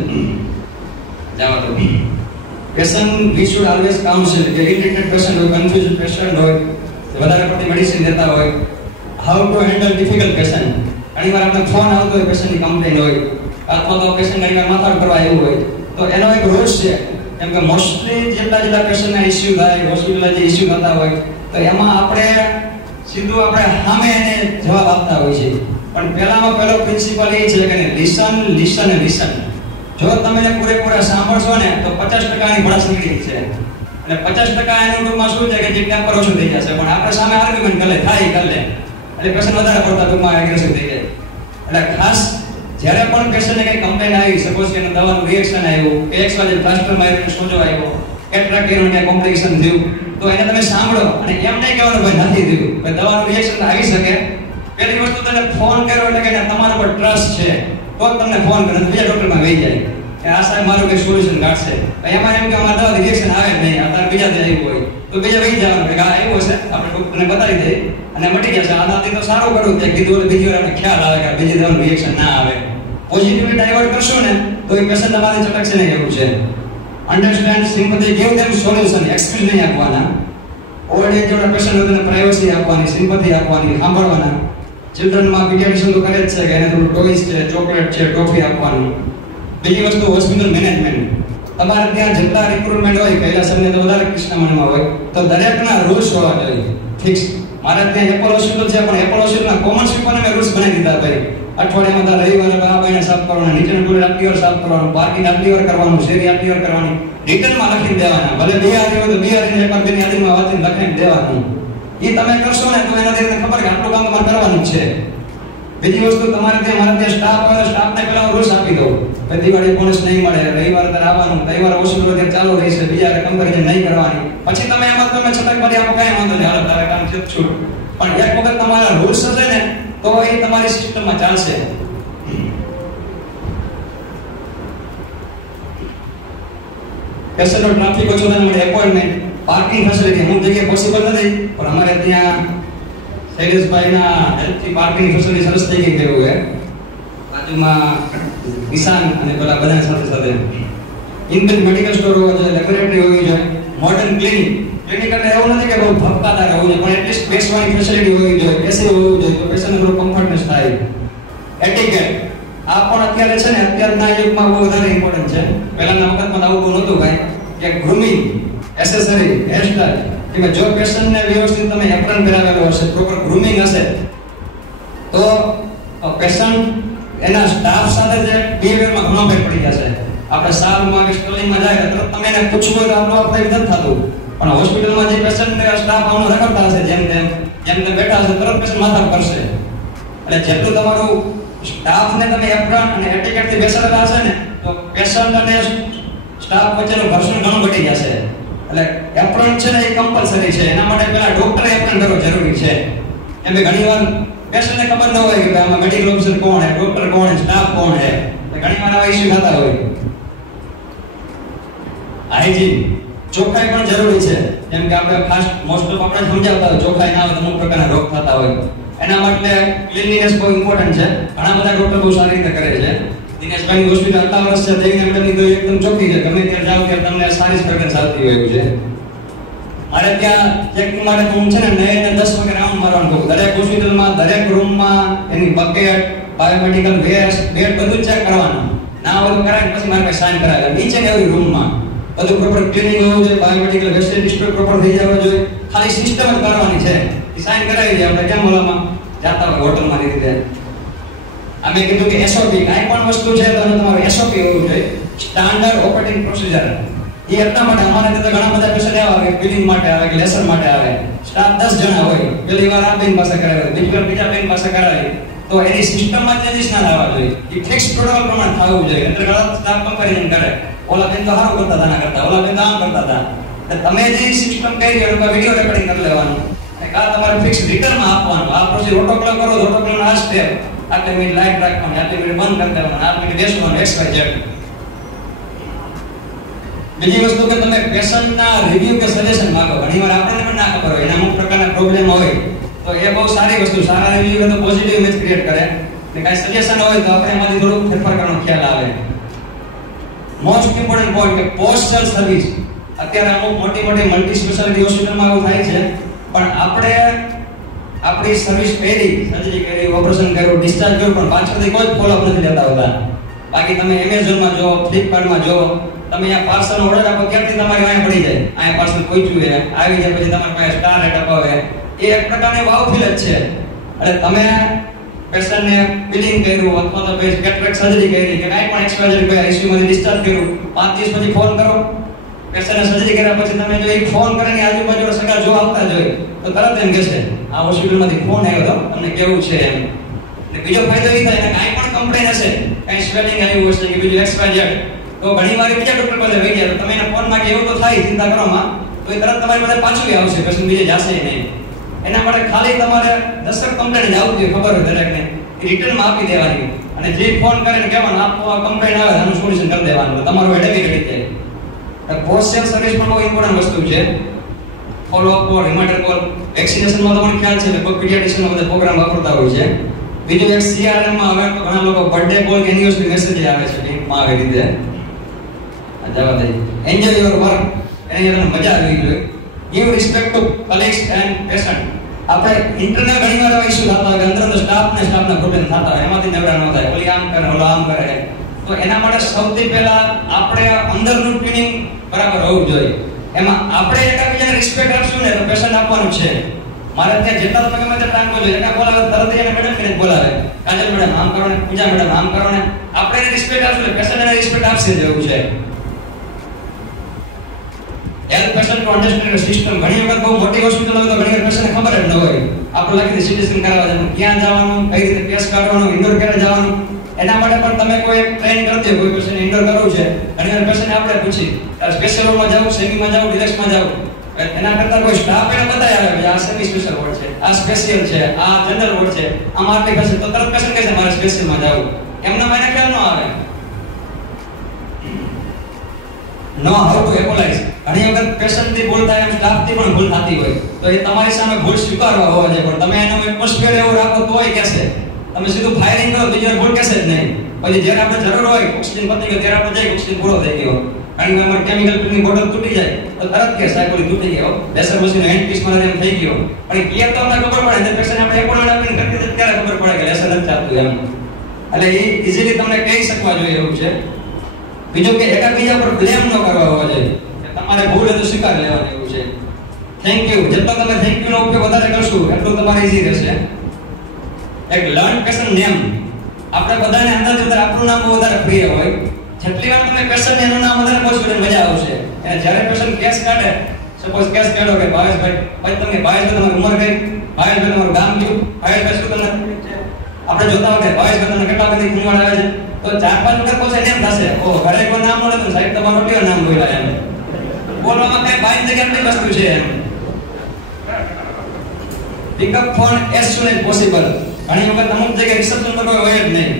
જાવ તો patient we should always council. કે ઇરિટેટેડ પેશન્ટ હોય, કન્ફ્યુઝડ પેશન્ટ હોય, વધારે પડતી મેડિસિન લેતા હોય, how to handle difficult patient. ઘણીવાર આપણે ફોન આવતો હોય, પેશન્ટની કમ્પ્લેન હોય, અથવા તો પેશન્ટ ઘણીવાર માથાકૂટ કરવા આવ્યું હોય, તો એનો એક રૂલ્સ છે. કેમ કે મોસ્ટલી જેટલા પેશન્ટના ઇસ્યુ થાય, હોસ્પિટલના જે ઇસ્યુ થતા હોય, તો એમાં આપણે સીધું સામે એને જવાબ આપતા હોય છે. પણ પહેલામાં પહેલો પ્રિન્સિપલ એ છે કે લિસન લિસન લિસન. જો તમે પૂરેપૂરા સાંભળશો ને તો 50% ની ભડાસ નીકળી છે. અને 50% એનું ટૂંકમાં શું છે કે જે ટેમ્પર ઓછું થઈ જશે, પણ આપણે સામે આર્ગ્યુમેન્ટ કરે કરી લે એટલે પેશન્ટ વધારે પડતા ટૂંકમાં એગ્રેસિવ થઈ જાય. એટલે ખાસ જ્યારે પણ પેશન્ટને કંઈ કમ્પ્લેન આવી, સપોઝ કે એનું દવાનું રિએક્શન આવ્યું, કે XYZ પ્લાસ્ટર માર્યો, સોજો આવ્યો, કેટ્રાક્ટનું કે કોમ્પ્લિકેશન થયું, તો એને તમે સાંભળો અને એમ નહીં કહેવાનું ભાઈ નથી થયું, ભાઈ દવાનું રિએક્શન આવી શકે. પહેલી વસ્તુ તને ફોન કર્યો એટલે કે તમારા પર ટ્રસ્ટ છે તો તમને ફોન કરે, બીજા ડોક્ટરમાં વહી જાય કે આ સાહેબ મારું કંઈ સોલ્યુશન કાઢશે. એમાં એમ કે અમારા દવા રિએક્શન આવે જ નહીં, અત્યારે બીજા જે આવ્યું હોય તો બીજા વહી જવાનું કે આ આવ્યું હશે, આપણે ડોક્ટરને બતાવી દઈએ અને મટી જશે. આનાથી તો સારું કરવું છે, કીધું બીજી વાર આપણે ખ્યાલ આવે કે બીજી દવાનું રિએક્શન ના આવે. પોઝિટિવલી ડાયવર્ટ કરશો ને તો એ પેશન્ટ તમારી ચટકશે નહીં એવું છે. અન્ડરસ્ટેન્ડ, સિમ્પથી, ગિવ ધેમ સોલ્યુશન. એક્સક્યુઝ નહીં આપવાના. ઓલ્ડ એજ જોડે પેશન્ટ હોય તેને પ્રાઇવસી આપવાની, સિમ્પથી આપવાની, સાંભળવાના. ચિલ્ડ્રનમાં પીડિયાટ્રિશિયન તો કરે જ છે કે એને થોડું ટોયસ છે, ચોકલેટ છે, ટોફી આપવાનું. બીજી વસ્તુ હોસ્પિટલ મેનેજમેન્ટ. તમારે ત્યાં જેટલા રિક્રુટમેન્ટ હોય, કૈલાસમને તો વધારે કૃષ્ણમણમાં હોય, તો દરેકના રૂલ્સ હોવા જોઈએ ફિક્સ. મારે ત્યાં એપોલો હોસ્પિટલ છે, પણ એપોલો હોસ્પિટલના કોમન સ્વીપરને મેં રૂલ્સ બનાવી દીધા ભાઈ. અઠવાડિયામાં તારે રવિવારે આ ભાઈને સાફ કરવાના, નીચેનું ટોયલેટ આટલી વાર સાફ કરવાનું, પાર્કિંગ આટલી વાર કરવાનું, શેરી આટલી વાર કરવાની, રિટર્નમાં લખીને દેવાના. ભલે બિહારી હોય તો બિહારીને એકવાર બેની યાદીમાં વાંચીને લખીને દેવાનું. એ તમે કરશો ને તો એનાથી તમને ખબર કે આટલું કામ તમારે કરવાનું છે. બીજી વસ્તુ, તમારે ત્યાં મારે ત્યાં સ્ટાફ આવે તો સ્ટાફને પહેલા રૂલ્સ આપી દઉં કે દિવાળી બોનસ નહીં મળે, રવિવારે તારે આવવાનું, તહેવાર હોસ્પિટલ ત્યાં ચાલુ રહેશે, બીજા કમ્પેરિઝન નહીં કરવાની. પછી તમે એમાં તમે છતાં કરી આપો, કાંઈ વાંધો નહીં, હાલો તારે કામ છે છૂટ. પણ એક વખત તમારા રૂલ્સ હશે ને તો એ તમારી સિસ્ટમમાં ચાલશે. પેશન્ટનો ટ્રાફિક ઓછો થવા માટે એપોઇન્ટમેન્ટ, પાર્કિંગ ફેસિલિટી અમુક જગ્યાએ પોસિબલ નથી, પણ અમારે ત્યાં શૈલેષભાઈના હેલ્પથી પાર્કિંગ ફેસિલિટી સરસ થઈ ગઈ થયું છે. બાજુમાં કિસાન અને પેલા બધા સાથે સાથે ઇનબિલ્ટ મેડિકલ સ્ટોર હોવો જોઈએ, લેબોરેટરી હોવી જોઈએ, મોડર્ન ક્લિનિક. ક્લિનિક એટલે એવું નથી કે બહુ ભપકાદાર હોવું જોઈએ, પણ એટલીસ્ટ બેસવાની ફેસિલિટી હોવી જોઈએ, એસી હોવું જોઈએ તો પેશન્ટને થોડું કમ્ફર્ટનેસ થાય. એટિકેટ આ પણ અત્યારે છે ને, અત્યારના યુગમાં બહુ વધારે ઇમ્પોર્ટન્ટ છે. પહેલાના વખતમાં આવું બહુ નહોતું ભાઈ, કે ગ્રૂમિંગ, એસેસરી, હેરસ્ટાઈલ. કે જો પેશન્ટને વ્યવસ્થિત તમે એપ્રન પહેરાવેલો હશે, પ્રોપર ગ્રૂમિંગ હશે, તો પેશન્ટ એના સ્ટાફ સાથે જે બિહેવિયરમાં ઘણો ફેર પડી જશે. આપણે સાલમાં કે સ્ટોલિંગમાં જાય તો તમે એને પૂછવું હોય તો આપણું આપણે નથી થતું, પણ હોસ્પિટલમાં જે પેશન્ટ સ્ટાફ આવનો રખડતા હશે, જેમ તેમ બેઠા હશે, તરત પેશન્ટ માથા કરશે. એટલે જેટલું તમારું સ્ટાફને તમે એપ્રન અને એટિકેટથી બેસાડેલા હશે ને, તો પેશન્ટ અને સ્ટાફ વચ્ચેનું ઘર્ષણ ઘણું ઘટી જશે. એટલે એપ્રન છે ને એ કમ્પલસરી છે. એના માટે પહેલા ડોક્ટરે એપ્રન કરવો જરૂરી છે. એમ કે ઘણીવાર પેશન્ટને ખબર ન હોય કે આમાં મેડિકલ ઓફિસર કોણ છે, ડોક્ટર કોણ છે, સ્ટાફ કોણ છે. ઘણીવાર આવા ઇસ્યુ થતા હોય. હાઇજીન, ચોખ્ખાઈ પણ જરૂરી છે. જેમ કે આપણે ખાસ મોસ્ટ ઓફ આપણે સમજાવતા હોય, ચોખ્ખાઈ ના હોય તો અમુક પ્રકારના રોગ થતા હોય. એના માટે ક્લીનલીનેસ બહુ ઇમ્પોર્ટન્ટ છે. ઘણા બધા ડોક્ટર બહુ સારી રીતે કરે છે. દિનેશભાઈની હોસ્પિટલ આટલા વર્ષ છે, દેવીને મેડમની તો એકદમ ચોખ્ખી છે. ગમે ત્યારે જાઓ ત્યારે તમને સારી ફ્રેગ્રન્સ આવતી હોય છે. મારે ત્યાં ચેકિંગ માટે હું છે ને 9 ને 10 વાગે રાઉન્ડ મારવાનું કહું. દરેક હોસ્પિટલમાં, દરેક રૂમમાં એની બકેટ, બાયોમેડિકલ વેસ્ટ, બેડ બધું ચેક કરવાનું. ના હોય તો કરાય, પછી મારે પાસે સાઇન કરાવે. નીચે ને એવી રૂમમાં બધું પ્રોપર ક્લીનિંગ હોવું જોઈએ, બાયોમેડિકલ વેસ્ટ ડિસ્ટ્રિક્ટ પ્રોપર થઈ જવા જોઈએ. ખાલી સિસ્ટમ જ કરવાની છે. એ સાઇન કરાવી દે. આપણે કેમ ઓલામાં જાતા હોય હોટલમાં રીતે અમે કીધું કે એસઓપી કાંઈ પણ વસ્તુ છે તો તમારું એસઓપી હોવું જોઈએ, સ્ટાન્ડર્ડ ઓપરેટિંગ પ્રોસિજર. એ એટલા માટે અમારે ત્યાં ઘણા બધા પેશન્ટ એવા આવે, બિલિંગ માટે આવે કે લેસન માટે આવે. સ્ટાફ 10 જણા હોય, પહેલી વાર આ બેન પાસે કરાવે, બીજી વાર બીજા બેન પાસે કરાવે, તો એની સિસ્ટમમાં ચેન્જીસ ના લાવવા જોઈએ. એ ફિક્સ પ્રોટોકોલ પ્રમાણે થવું જોઈએ. એટલે ઘણા સ્ટાફ કમ્પેરિઝન કરે, ઓલા બેન તો સારું કરતા હતા, ના કરતા, ઓલા બેન તો આમ કરતા હતા. તમે જે સિસ્ટમ કહી રહ્યો એનું વિડીયો રેકોર્ડિંગ કરી લેવાનું. તમારે ફિક્સ રિટર્નમાં આપવાનું. આ પ્રોસેસ પ્રોટોકોલ કરો, પ્રોટોકોલનો આ સ્ટેપ, આટલી મિનિટ લાઈટ રાખવાની, આટલી મિનિટ બંધ કરી દેવાનું, આટલી મિનિટ બેસવાનું, XYZ. બીજી વસ્તુ કે તમે પેશન્ટના રિવ્યુ કે સજેશન માંગો. ઘણીવાર આપણને પણ ના ખબર હોય, એના અમુક પ્રકારના પ્રોબ્લેમ હોય, તો એ બહુ સારી વસ્તુ. સારા રિવ્યુ તો પોઝિટિવ ઇમેજ ક્રિએટ કરે, ને કાંઈ સજેશન હોય તો આપણે એમાંથી થોડું ફેરફાર કરવાનો ખ્યાલ આવે. મોસ્ટ ઇમ્પોર્ટન્ટ પોઈન્ટ કે પોસ્ટ સેલ સર્વિસ. અત્યારે અમુક મોટી મલ્ટી સ્પેશિયાલિટી હોસ્પિટલમાં એવું થાય છે, પણ આપણે આપણી સર્વિસ કરી, સર્જરી કરી, ઓપરેશન કર્યું, ડિસ્ચાર્જ કર્યું, પણ પાછળથી કોઈ ફોલોઅપ નથી લેતા હોતા. બાકી તમે એમેઝોનમાં જો, ફ્લિપકાર્ટમાં જો, તમે અહીંયા પાર્સલનો ઓર્ડર આપો ત્યારથી તમારી અહીંયા પડી જાય, અહીંયા પાર્સલ પહોંચ્યું છે, આવી જાય, પછી તમારી પાસે સ્ટાર રેટ અપાવે. એ એક પ્રકારની વાવ ફીલ જ છે. એટલે તમે પેશન્ટને બિલિંગ કર્યું અથવા તો કેટરેક્ટ સર્જરી કરી કે કાંઈ પણ XYZ કોઈ આઈસીયુમાંથી ડિસ્ચાર્જ કર્યું, 5 દિવસ પછી ફોન કરો. પેશન્ટને સર્જરી કર્યા પછી તમે જો એક ફોન કરીને આજુબાજુ સગા જો આવતા જોઈએ તો તરત એમ કહેશે આ હોસ્પિટલમાંથી ફોન આવ્યો હતો, તમને કેવું છે એમ. અને બીજો ફાયદો એ થાય, કાંઈ પણ કમ્પ્લેન હશે, કાંઈ સ્વેલિંગ આવ્યું હશે કે બીજું XYZ, તો ઘણીવાર બીજા ડોક્ટર પાસે વહી જાય. તમે એના ફોનમાં કે એવું તો થાય, ચિંતા કરવામાં, તો એ તરત તમારી પાસે પાછું આવશે, પછી બીજે જશે નહીં. એના માટે ખાલી તમારે 10 કમ્પ્લેન જ આવતી હોય, ખબર હોય દરેકને, એ રિટર્નમાં આપી દેવાની. અને જે ફોન કરીને કહેવાનું આ કમ્પ્લેન આવે આનું સોલ્યુશન કરી દેવાનું, તમારું હેડેક રહી જાય. પોસ્ટ સેલ સર્વિસ પણ બહુ ઇમ્પોર્ટન્ટ વસ્તુ છે. ફોલોઅપ કોલ, રિમાઇન્ડર કોલ, વેક્સિનેશનમાં તો મને ખ્યાલ છે કે પીડિયાટ્રિશિયનનો બધા પ્રોગ્રામ વાપરતા હોય છે. બીજું એક CRM માં હવે તો ઘણા લોકો બર્થડે કોલ કે એનિવર્સરી મેસેજ આવે છે લિંકમાં આવી રીતે. જવા દે. Enjoy your work. એની અંદર મજા આવી જોઈએ. Give respect to colleagues and patient. આપણે ઇન્ટરનલ ઘણીવાર એવા ઇશ્યુ થતા હોય કે અંદર સ્ટાફના પ્રોબ્લેમ થતા હોય, એમાંથી નવરા ન થાય, ઓલી આમ કરે, ઓલો આમ કરે. તો એના માટે સૌથી પહેલા આપણે અંદરનું ટ્યુનિંગ બરાબર હોવું જોઈએ. એમાં આપણે એકબીજાને રિસ્પેક્ટ આપશું ને તો પેશન્ટ આપવાનું છે. મારે ત્યાં જેટલા તમે ગમે તેટલા આંકો જોઈએ, એકા બોલાવે તરત એને મેડમ કરીને બોલાવે, કાજલ મેડમ આમ કરો ને, પૂજા મેડમ આમ કરો ને. આપણે એને રિસ્પેક્ટ આપશું, પેશન્ટ એને રિસ્પેક્ટ આપશે જેવું છે. Help patient to understand system. ઘણી વખત બહુ મોટી હોસ્પિટલ હોય તો ઘણી વાર પેશન્ટને ખબર જ ન હોય. આપણે લખી દે સીટી સ્કેન કરાવવા જવાનું, ક્યાં જવાનું, કઈ રીતે ટેસ્ટ કાઢવાનું, ઇન્ડોર ક્યારે જવાનું. એના માટે પણ તમે કોઈ ટ્રેન કરી દો, કોઈ પેશન્ટ ઇન્ડોર કરવું છે, ઘણી વાર પેશન્ટ આપણે પૂછી સ્પેશિયલ વોર્ડમાં જાવ, સેમીમાં જાવ, ડિલેક્સમાં જાવ, એના કરતા કોઈ સ્ટાફ એને બતાવી આવે કે આ સેમી સ્પેશિયલ વોર્ડ છે, આ સ્પેશિયલ છે, આ જનરલ વોર્ડ છે, આમાં આટલી પેશન્ટ, તો તરત પેશન્ટ કહે છે મારે સ્પેશિયલમાં જવું. એમના મને ખ્યાલ ન આવે. Know how to apologise. ઘણી વખત પેશન્ટથી ભૂલ થાય, એમ સ્ટાફથી પણ ભૂલ થતી હોય, તો એ તમારી સામે ભૂલ સ્વીકારવા હોવા જોઈએ. પણ તમે એનો એટમોસ્ફિયર એવો રાખો તોય કહેશે. તમે સીધું ફાયરિંગ કરો બીજી વાર ભૂલ કહેશે જ નહીં. પછી જ્યારે આપણે જરૂર હોય, ઓક્સિજન પતી ગયો, ત્યારે આપણે જઈએ ઓક્સિજન પૂરો થઈ ગયો, કારણ કે અમારી કેમિકલ પીની બોટલ તૂટી જાય તો તરત કે સાયકોલી તૂટી ગયો, લેસર મશીન હેન્ડ પીસમાં એમ થઈ ગયો. પણ એ ક્લિયર તો અમને ખબર પડે, તો પેશન્ટ આપણે એપોઇન્ટમેન્ટ આપીને કરતી હતી ત્યારે ખબર પડે કે લેસર નથી ચાલતું એમ. એટલે એ ઇઝીલી તમને કહી શકવા જોઈએ એવું છે. બીજું કે એકબીજા પર બ્લેમ ન કરવા હોવા જોઈએ. તમારે ભૂલ હોય તો સ્વીકાર લેવાની એવું છે. Thank you. જેટલો તમે થેન્ક યુ નો ઉપયોગ વધારે કરશું એટલું તમારે ઈઝી રહેશે. એક લર્ન પેશન્ટ નેમ. આપણે બધાને અંદાજે આપણું નામ બહુ વધારે પ્રિય હોય. જેટલી વાર તમે પેશન્ટ એનું નામ વધારે બોલશો એટલે મજા આવશે. અને જ્યારે પેશન્ટ કેસ કાઢે, સપોઝ કેસ કાઢો કે ભાવેશભાઈ, ભાઈ તમને ભાવેશભાઈ તમારી ઉંમર કઈ, ભાવેશભાઈ તમારું ગામ કયું, ભાવેશભાઈ શું તમને આપણે જોતા હોય કે ભાવેશભાઈ તમને કેટલા બધી ઉંમર આવે છે, તો 4-5 વખત પછી એમ થશે ઓ ઘરે કોઈ નામ મળે તો સાહેબ તમારું કયો નામ બોલ્યા એમ. બોલવામાં કઈ બાઈ જગ્યાની વસ્તુ છે એમ. Pick up phone as soon as possible. ઘણી વખત અમુક જગ્યાએ રિસેપ્શન પર કોઈ હોય જ નહીં.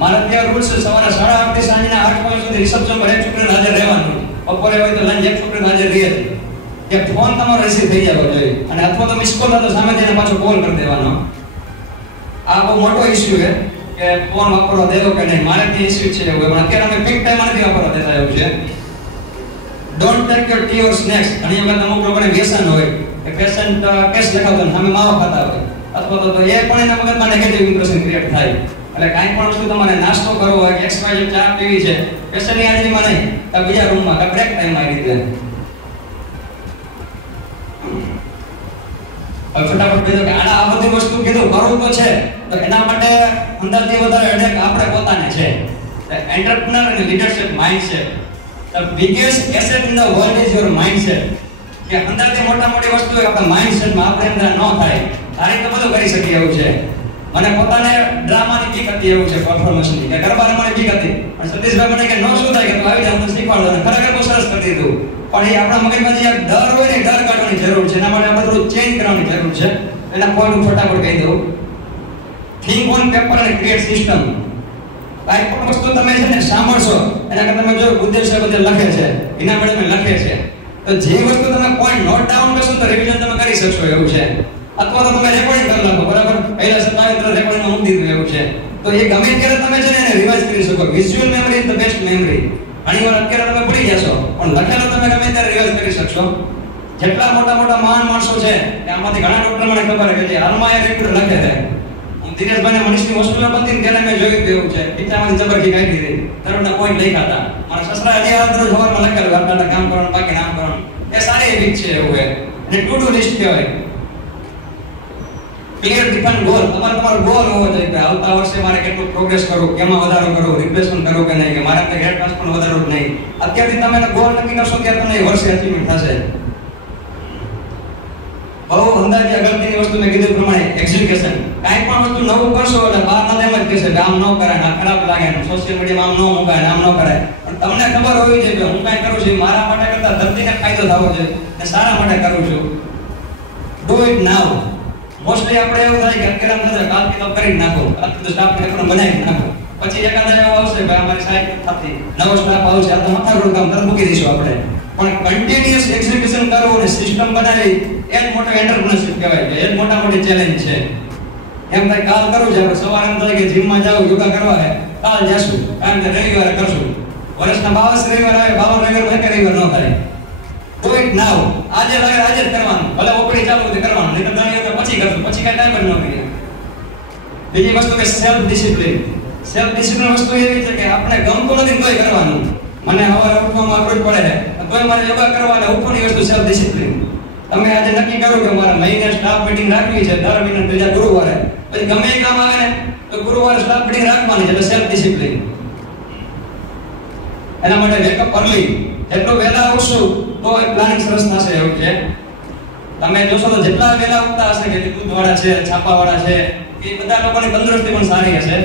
મારા ત્યાં રૂલ્સ છે સવારે 8:30 થી સાંજના 8 વાગ્યા સુધી રિસેપ્શન પર એક છોકરીને હાજર રહેવાનું. બપોરે હોય તો લંચ એક છોકરીને હાજર રહે છે. કે ફોન તમારો રિસીવ થઈ જવો જોઈએ, અને અથવા તો મિસ કોલ તો સામે જઈને પાછો કોલ કરી દેવાનો. આ બહુ મોટો ઇશ્યુ છે કે ફોન વાપરવા દેવો કે નહીં. મારે ત્યાં ઇશ્યુ છે એવું, પણ અત્યારે અમે પીક ટાઈમ નથી વાપરવા દેતા એવું છે. Don't take your T or snacks. ઘણી વખત અમુક લોકોને વ્યસન હોય કે પેશન્ટ કેસ લખાવતો સામે માવા ખાતા હોય, અથવા તો એ પણ એના મગજમાં નેગેટિવ ઇમ્પ્રેશન ક્રિએટ થાય. એટલે કાંઈ પણ વસ્તુ તમારે નાસ્તો કરવો હોય કે XYZ ચા પીવી છે, પેશન્ટની હાજરીમાં નહીં, તો બીજા રૂમમાં કે બ્રેક ટાઈમમાં આવી રીતે ફટાફટ કીધું કે આ બધી વસ્તુ કીધું કરવું તો છે, તો એના માટે અંદરથી વધારે હેડેક આપણે પોતાને છે. એન્ટરપ્રેન્યોર અને leadership mindset. The biggest asset in the world is your mindset. કે અંદરથી મોટી વસ્તુ આપણા માઇન્ડસેટમાં આપણે અંદર ન થાય. તારી તો બધું કરી શકીએ એવું છે. મને પોતાને ડ્રામાની બીક હતી એવું છે, પરફોર્મન્સની કે ગરબા રમવાની બીક હતી. અને સતીશભાઈ મને કે નો શું થાય કે તું આવી જા હું શીખવાડું, અને ખરેખર બહુ સરસ કરી દીધું. પણ એ આપણા મગજમાં જે ડર હોય ને, ડર કાઢવાની જરૂર છે. એના માટે આપણે થોડું ચેન્જ કરવાની જરૂર છે. એના પોઈન્ટ હું ફટાફટ કહી દઉં. થિંક ઓન પેપર અને ક્રિએટ સિસ્ટમ. કાંઈ પણ વસ્તુ તમે છે ને સાંભળશો એના કરતા તમે જો બુદ્ધેવ સાહેબ બધે લખે છે, એના પડે લખે છે, તો જે વસ્તુ તમે પોઈન્ટ નોટ ડાઉન કરશો તો રિવિઝન તમે કરી શકશો એવું છે. અથવા તો તમે રેકોર્ડિંગ કરી નાખો, બરાબર, પહેલા સત્તાવીસ રેકોર્ડિંગમાં મૂકી દીધું એવું છે, તો એ ગમે ત્યારે તમે છે ને એને રિવાઇઝ કરી શકો. Visual memory is the best memory. ઘણી વાર અત્યારે તમે ભૂલી જશો પણ લખેલો તમે ગમે ત્યારે રિવાઇઝ કરી શકશો. જેટલા મોટા મોટા મહાન માણસો છે કે આમાંથી ઘણા ડોક્ટર મને ખબર છે કે જે હાલમાં એ રેકોર્ડ લખે છે. હું દિનેશભાઈને મનીષની હોસ્પિટલ બનતી ત્યારે મેં જોયું એવું છે, પિતામાંથી જબરથી કાઢી દીધી, તરફના પોઈન્ટ લખ્યા હતા. મારા સસરા હજી આ રોજ સવારમાં લખેલું આટલા કામ કરવાનું, બાકી નામ કરવાનું. એ સારી હેબિટ છે એવું છે. અને ટુ ડુ લિસ્ટ કહેવાય. Clear define goal. તમારો ગોલ હોવો જોઈએ કે આવતા વર્ષે મારે કેટલું પ્રોગ્રેસ કરવું, કેમાં વધારો કરવો, રિપ્લેસમેન્ટ કરવું કે નહીં, કે મારે કંઈ હેડ ટ્રાન્સફર વધારવું જ નહીં. અત્યારથી તમે ગોલ નક્કી કરશો ત્યારે તમને વર્ષે અચીવમેન્ટ થશે. બહુ અંદાજે અગત્યની વસ્તુ મેં કીધું પ્રમાણે એક્ઝિક્યુશન. કાંઈ પણ વસ્તુ નવું કરશો એટલે બહારના એમ જ કહેશે કે આમ ન કરાય, આ ખરાબ લાગે, સોશિયલ મીડિયામાં આમ ન મુકાય, આમ ન કરાય. પણ તમને ખબર હોવી જોઈએ કે હું કાંઈ કરું છું મારા માટે કરતા ધરતીને ફાયદો થવો જોઈએ અને સારા માટે કરું છું. Do it now. મોસ્ટલી આપણે એવું થાય કે અત્યારે આમ થશે કાલથી તો કરી જ નાખો, કાલથી તો સ્ટાફ પેપર બનાવી નાખો, પછી એકાદ એવો આવશે ભાઈ અમારી સાઈડ થતી નવો સ્ટાફ આવશે, આ તો માથાકૂટ કામ તરત મૂકી દઈશું આપણે. પણ કન્ટિન્યુઅસ એક્ઝિક્યુશન કરવું અને સિસ્ટમ બનાવી એ જ મોટો એન્ટરપ્રેન્યોરશિપ કહેવાય છે. એ જ મોટી ચેલેન્જ છે. એમ થાય કાલ કરવું છે, આપણે સવારે એમ થાય કે જીમમાં જાવ, યોગા કરવા છે, કાલ જશું, કારણ કે રવિવારે કરશું. વર્ષના 22 રવિવાર આવે, 52 રવિવાર એક રવિવાર ન થાય. ડુ ઇટ નાઉ. આજે લાગે આજે જ કરવાનું, ભલે ઓપડી ચાલુ હોય કરવાનું, નહીં તો ઘણી વખત પછી કરશું, પછી કાંઈ ટાઈમ જ ન કરીએ. બીજી વસ્તુ કે સેલ્ફ ડિસિપ્લિન. સેલ્ફ ડિસિપ્લિન વસ્તુ એવી છે કે આપણે ગમતું નથી તોય કરવાનું. મને સવારે ઉઠવામાં અઘરું પડે છે તોય મારે યોગા કરવા અને ઉઠવાની વસ્તુ સેલ્ફ ડિસિપ્લિન. તમે આજે નક્કી કરો કે મારા મહિને સ્ટાફ મીટિંગ રાખવી છે દર મહિને ત્રીજા ગુરુવારે, પછી ગમે એ કામ આવે ને તો ગુરુવારે સ્ટાફ મીટિંગ રાખવાની છે, એટલે સેલ્ફ ડિસિપ્લિન. એના માટે વેકઅપ અર્લી. જેટલું વહેલા આવશું તો એ પ્લાનિંગ સરસ થશે એવું છે. તમે જોશો તો જેટલા વહેલા ઉઠતા હશે કે દૂધવાળા છે, છાપાવાળા છે, એ બધા લોકોની તંદુરસ્તી પણ સારી હશે.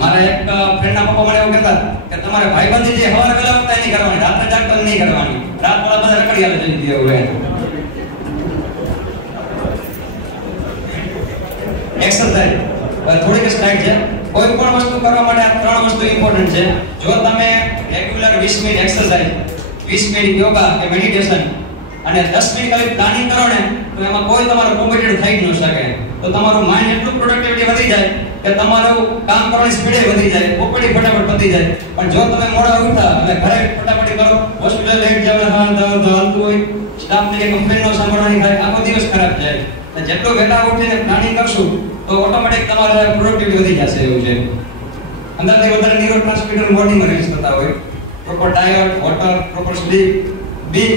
મારા એક ફ્રેન્ડના પપ્પા મને એવું કહેતા કે તમારે ભાઈબંધી જે સવારે વહેલા ઉઠતા નહીં કરવાની, રાત્રે જાગતા નહીં કરવાની, રાત વાળા બધા રખડિયાલે જઈ દે એવું. એક્સરસાઇઝ થોડીક સ્લાઇડ છે. કોઈ પણ વસ્તુ કરવા માટે આ ત્રણ વસ્તુ ઇમ્પોર્ટન્ટ છે. જો તમે regular 20 minute exercise, 20 minute yoga કે મેડિટેશન અને 10 મિનિટ ખાલી પ્લાનિંગ કરો ને તો એમાં કોઈ તમારો કોમ્પિટિટર થઈ જ ન શકે. તો તમારું માઇન્ડ એટલું પ્રોડક્ટિવિટી વધી જાય કે તમારું કામ કરવાની સ્પીડ વધી જાય, ઓપડી ફટાફટ પતી જાય. પણ જો તમે મોડા ઉઠા અને ઘરે ફટાફટ કરો, હોસ્પિટલ લેટ જવાનું હાલતું હોય, સ્ટાફને કે કમ્પ્લેન ન સાંભળવાની થાય, આખો દિવસ ખરાબ જાય. જેટલું વહેલા ઉઠીને પ્લાનિંગ કરશું તો ઓટોમેટિક તમારે પ્રોડક્ટિવિટી વધી જશે એવું છે. અંદરથી વધારે ન્યુરો ટ્રાન્સમીટર બોડીમાં રિલીઝ થતા હોય. Proper diet, water, proper sleep, બી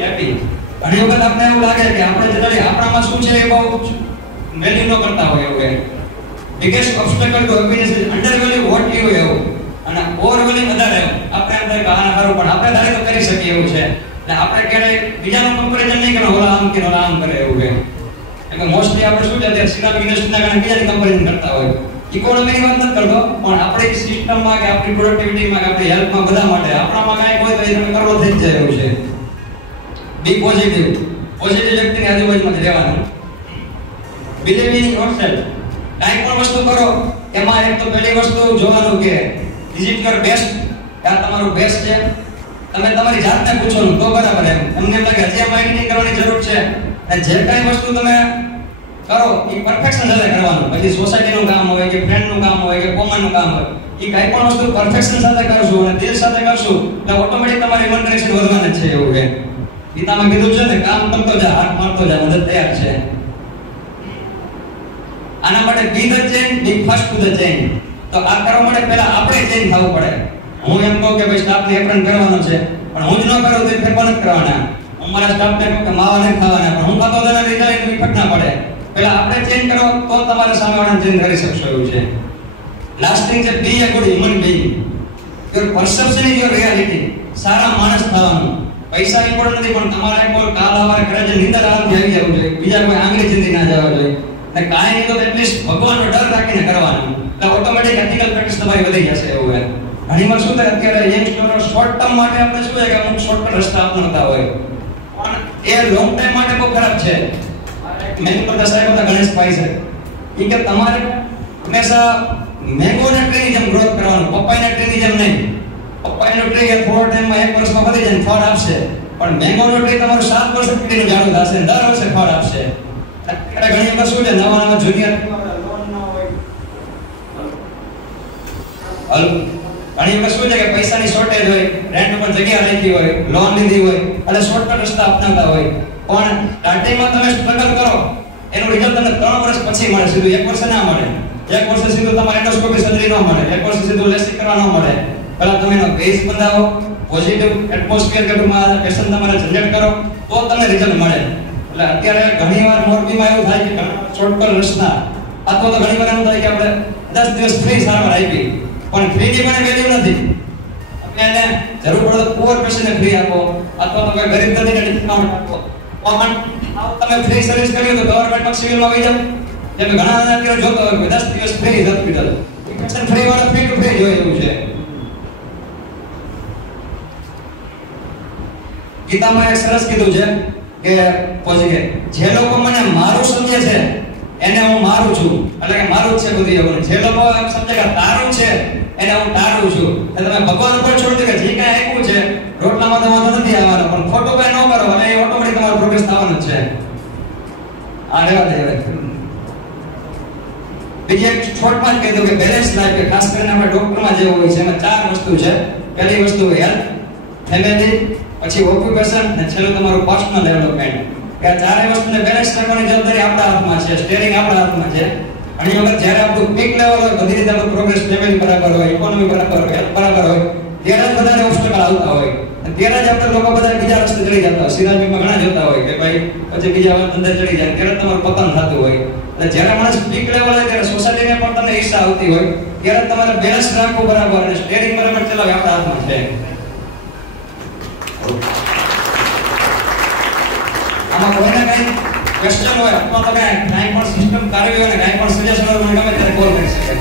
હેપી. ઘણી વખત આપણે એવું લાગે કે આપણે જનરલી આપણામાં શું છે એ બહુ વેલ્યુ ન કરતા હોય એવું. Biggest obstacle to happiness is undervalue what you have અને ઓવરવેલ્યુ વધારે. આપણે એમ થાય કે આના સારું પણ આપણે ધારે તો કરી શકીએ એવું છે. એટલે આપણે ક્યારેય બીજાનું કમ્પેરિઝન નહીં કરવાનું, ઓલા આમ કે ઓલા આમ કરે એવું છે. એટલે મોસ્ટલી આપણે શું છે અત્યારે સિનામિક ઇન્ડસ્ટ્રીના કારણે બીજાની કમ્પેરિઝન કરતા હોય. ઇકોનોમીની વાત નથી કરતો, પણ આપણી સિસ્ટમમાં કે આપણી પ્રોડક્ટિવિટીમાં કે આપણી હેલ્થમાં બધા માટે આપણામાં કાંઈક હોય તો એ તમે કરવો થઈ જ જાય એવું છે. B positive. પોઝિટિવ વ્યક્તિની આજુબાજુમાં રહેવાનું. Believe in yourself. કાંઈ પણ વસ્તુ કરો એમાં એક તો પહેલી વસ્તુ જોવાનું કે ઇઝ ઇટ યોર બેસ્ટ, આ તમારું બેસ્ટ છે. તમે તમારી જાતને પૂછવાનું તો બરાબર. એમને લાગે હજી આમાં એડિટિંગ કરવાની જરૂર છે. અને જે કાંઈ વસ્તુ તમે કરો એ પરફેક્શન સાથે કરવાનું. પછી સોસાયટીનું કામ હોય કે ફ્રેન્ડનું કામ હોય કે કોમનનું કામ હોય, એ કાંઈ પણ વસ્તુ પરફેક્શન સાથે કરશું અને દિલ સાથે કરશું એટલે ઓટોમેટિક તમારી મન ડિરેક્શન વધવાનું છે એવું છે. ગીતામાં કીધું છે ને, કામ કરતો જા, હાથ મારતો જા, મદદ તૈયાર છે. આના માટે be the change, be first to the change. તો આ કરવા માટે પહેલા આપણે ચેન્જ થવું પડે. હું એમ કહું કે ભાઈ સ્ટાફને એપ્રન કરવાનો છે, પણ હું જ ન કરું તો ફેરફાર નથી કરવાના. હું મારા સ્ટાફને કહું કે માવા નથી ખાવાના, પણ હું ખાતો તેના લીધે એનું ઇફેક્ટ ના પડે. પહેલા આપણે ચેન્જ કરો તો તમારે સામેવાળાને ચેન્જ કરી શકશો એવું છે. લાસ્ટિંગ છે be a good human being. Your perception is your reality. સારા માણસ થવાનું. પૈસા ઇમ્પોર્ટન્ટ નથી, પણ તમારે કોઈ કાલ સવારે કરે છે નિંદર આરામથી આવી જવું જોઈએ, બીજા કોઈ આંગળી ચિંતી ના જવા જોઈએ. અને કાંઈ નહીં તો એટલીસ્ટ ભગવાનનો ડર રાખીને કરવાનું, એટલે ઓટોમેટિક એથિકલ પ્રેક્ટિસ તમારી વધી જશે એવું છે. ઘણીવાર શું થાય અત્યારે યંગસ્ટરો શોર્ટ ટર્મ માટે આપણે શું છે કે અમુક શોર્ટકટ રસ્તા અપનાવતા હોય, પણ એ લોંગ ટાઈમ માટે બહુ ખરાબ છે. મેન પર સાહેબ હતા ગણેશભાઈ છે, એ કે તમારે હંમેશા મેંગોના ટ્રીની જેમ ગ્રોથ કરવાનું, પપાઈના ટ્રીની જેમ નહીં. પપાઈનો ટ્રી એ થોડા ટાઈમમાં 1 વર્ષમાં વધી જાય ફળ આપશે, પણ મેંગોનો ટ્રી તમારું 7 વર્ષ સુધીનું ઝાડું થશે, દર વર્ષે ફળ આપશે. અત્યારે ઘણી વખત શું છે, નવા જુનિયર ઘણી વખત શું છે કે પૈસાની શોર્ટેજ હોય, રેન્ટ ઉપર જગ્યા રાખી હોય, લોન લીધી હોય, એટલે શોર્ટકટ રસ્તા અપનાવતા હોય. પણ સ્ટાર્ટિંગમાં તમે સ્ટ્રગલ કરો, એનું રિઝલ્ટ તમને 3 વર્ષ પછી મળે, સીધું 1 વર્ષે ના મળે. 1 વર્ષે સીધું તમારે એન્ડોસ્કોપી સર્જરી ન મળે, 1 વર્ષે સીધું લેસિક કરવા ન મળે. પહેલા તમે એનો બેઝ બંધાવો, પોઝિટિવ એટમોસ્ફિયર કે પેશન્ટ તમારે જનરેટ કરો, તો તમને રિઝલ્ટ મળે. એટલે અત્યારે ઘણીવાર મોરબીમાં એવું થાય કે શોર્ટકટ રસ્તા, અથવા તો ઘણીવાર એવું થાય કે આપણે 10 દિવસ ફ્રી સારવાર આપી, પણ ફ્રીની પણ વેલ્યુ નથી. તમે એને જરૂર પડે તો પુઅર પેશન્ટને ફ્રી આપો, અથવા તો કોઈ ગરીબ દર્દીને ડિસ્કાઉન્ટ આપો. પણ તમે ફ્રી સર્વિસ કરી તો ગવર્નમેન્ટમાં સિવિલમાં આવી જાવ. જેમ ઘણા અત્યારે જોતો હોય 10 દિવસ ફ્રી હોસ્પિટલ, પેશન્ટ ફ્રી વાળા ફ્રી ટુ ફ્રી જોઈએ એવું છે. ગીતામાં એક સરસ કીધું છે કે પોઝિટિવ, જે લોકો મને મારું સમજે છે એને હું મારું છું, એટલે કે મારું જ છે બધું એવું. જે લોકો એમ સમજે કે તારું છે એને હું તારું છું, એટલે તમે ભગવાન ઉપર છોડી દો કે જે કાંઈ આપ્યું છે રોટલામાં તો વાંધો નથી આવવાનો, પણ ખોટું કાંઈ ન કરો અને એ ઓટોમેટિક તમારું પ્રોગ્રેસ થવાનું જ છે. આ રહેવા દે. બીજી એક શોર્ટમાં જ કહી દઉં કે બેલેન્સ લાઈફ, કે ખાસ કરીને આપણે ડોક્ટરમાં જે હોય છે એમાં 4 વસ્તુ છે. પહેલી વસ્તુ હેલ્થ, ફેમિલી, પછી ઓક્યુપેશન અને છેલ્લું તમારું પર્સનલ ડેવલપમેન્ટ. કે આ ચારેય વસ્તુને બેલેન્સ રાખવાની જવાબદારી આપણા હાથમાં છે, સ્ટીયરિંગ આપણા હાથમાં છે. ઘણી વખત જ્યારે આપણું પીક લેવલ હોય, બધી રીતે આપણું પ્રોગ્રેસ, ફેમિલી બરાબર હોય, ઇકોનોમી બરાબર હોય, હેલ્થ બરાબર હોય, ત્યારે જ બધાને ઓબ્સ્ટેકલ આવતા હોય. ત્યારે જ આપણે લોકો બધા બીજા રસ્તે ચડી જતા હોય. સિરાજમાં ઘણા જોતા હોય કે ભાઈ પછી બીજા અંદર ચડી જાય, ત્યારે તમારું પતન થતું હોય. એટલે જ્યારે માણસ પીક લેવલ હોય ત્યારે સોસાયટીને પણ તમને ઈચ્છા આવતી હોય, ત્યારે તમારે બેલેન્સ રાખવું બરાબર અને સ્ટીયરિંગ બરાબર ચલાવવું આપણા હાથમાં છે. આમાં કોઈને કઈ ક્વેશ્ચન હોય અથવા તમે કાંઈ પણ સિસ્ટમ કાઢવી હોય ને કાંઈ પણ સજેશન હોય, મને ગમે ત્યારે કોલ કરી શકે.